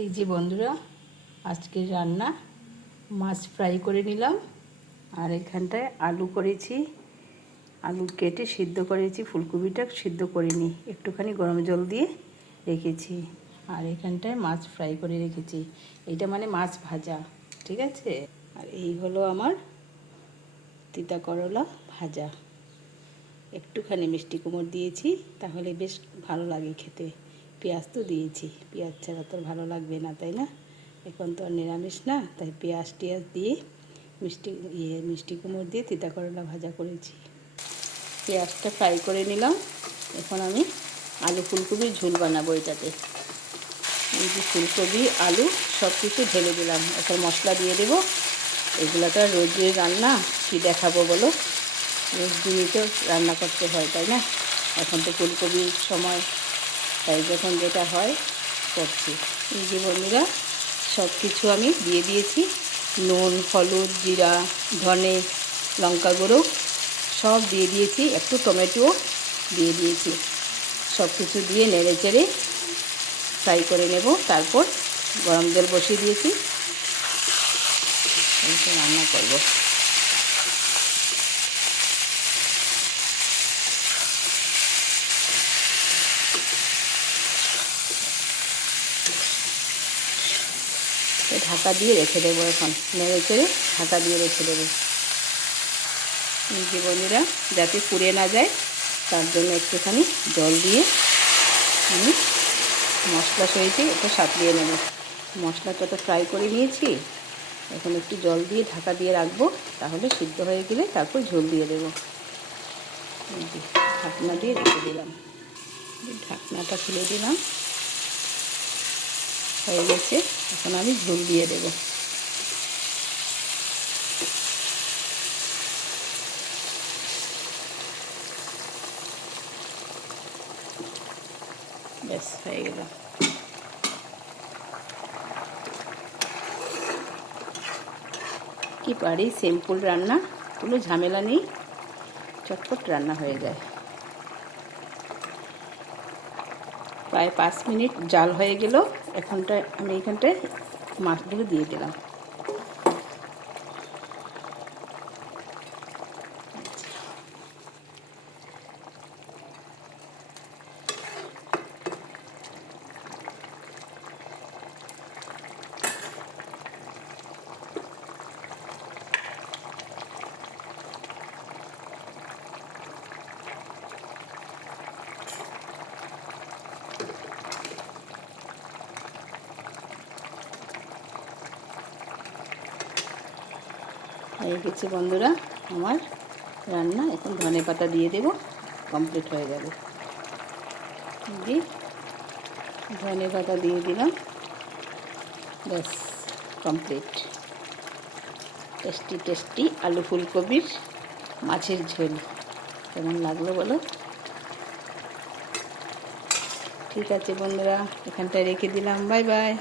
এই যে বন্ধুরা, আজকের রান্না মাছ ফ্রাই করে নিলাম। আর এখানটায় আলু করেছি, আলু কেটে সিদ্ধ করেছি, ফুলকপিটা সিদ্ধ করিনি, একটুখানি গরম জল দিয়ে রেখেছি। আর এখানটায় মাছ ফ্রাই করে রেখেছি, এইটা মানে মাছ ভাজা, ঠিক আছে। আর এই হলো আমার তিতা করলা ভাজা, একটুখানি মিষ্টি কুমড় দিয়েছি, তাহলে বেশ ভালো লাগে খেতে। পেঁয়াজ তো দিয়েছি, পেঁয়াজ ছাড়া তো ভালো লাগবে না, তাই না? এখন তো আর নিরামিষ না, তাই পেঁয়াজ টিয়াজ দিয়ে মিষ্টি কুমড় দিয়ে তিতা করলা ভাজা করেছি। পেঁয়াজটা ফ্রাই করে নিলাম। এখন আমি আলু ফুলকপির ঝোল বানাবো এটাতে। এই যে ফুলকপি আলু সব কিছু ঢেলে দিলাম, এখন মশলা দিয়ে দেবো। এগুলো তো রোজের রান্না, কী দেখাবো বলো? রোজ দিনই তো রান্না করতে হয়, তাই না? এখন তো ফুলকপির সময়, তাই যখন যেটা হয় করছি। এই যে বন্ধুরা, সব কিছু আমি দিয়ে দিয়েছি, নুন, হলুদ, জিরা, ধনে, লঙ্কা গুঁড়ো সব দিয়ে দিয়েছি, একটু টমেটো দিয়ে দিয়েছি। সব কিছু দিয়ে নেড়ে চেড়ে ফ্রাই করে নেব। তারপর গরম জল বসিয়ে দিয়েছি, এইটা রান্না করব। ঢাকা দিয়ে রেখে দেবো, এখন নেড়ে চেড়ে ঢাকা দিয়ে রেখে দেবো। যে বন্ধুরা, যাতে পুড়ে না যায় তার জন্য একটুখানি জল দিয়ে আমি মশলা সহিতে একটু সাঁতলিয়ে নেব। মশলাটা তো ফ্রাই করে নিয়েছি, এখন একটু জল দিয়ে ঢাকা দিয়ে রাখবো, তাহলে সিদ্ধ হয়ে গেলে তারপর ঝোল দিয়ে দেবো। ঢাকনা দিয়ে রেখে দিলাম, ঢাকনাটা খুলে দিলাম, হয়ে গেছে। এখন আমি ঝোল দিয়ে দেবো। ব্যাস হয়ে গেল। কি পারি, সিম্পল রান্না, কোনো ঝামেলা নেই, চটপট রান্না হয়ে যায়। প্রায় 5 মিনিট জাল হয়ে গেল। আমি এখানটায় মাছগুলো দিয়ে দিলাম। হয়ে গেছে বন্ধুরা আমার রান্না। এখন ধনেপাতা দিয়ে দেব, কমপ্লিট হয়ে যাবে। ধনেপাতা দিয়ে দিলাম, ব্যাস কমপ্লিট। টেস্টি টেস্টি আলু ফুলকপির মাছের ঝোল কেমন লাগলো বলো? ঠিক আছে বন্ধুরা, এখানটায় রেখে দিলাম। Bye bye.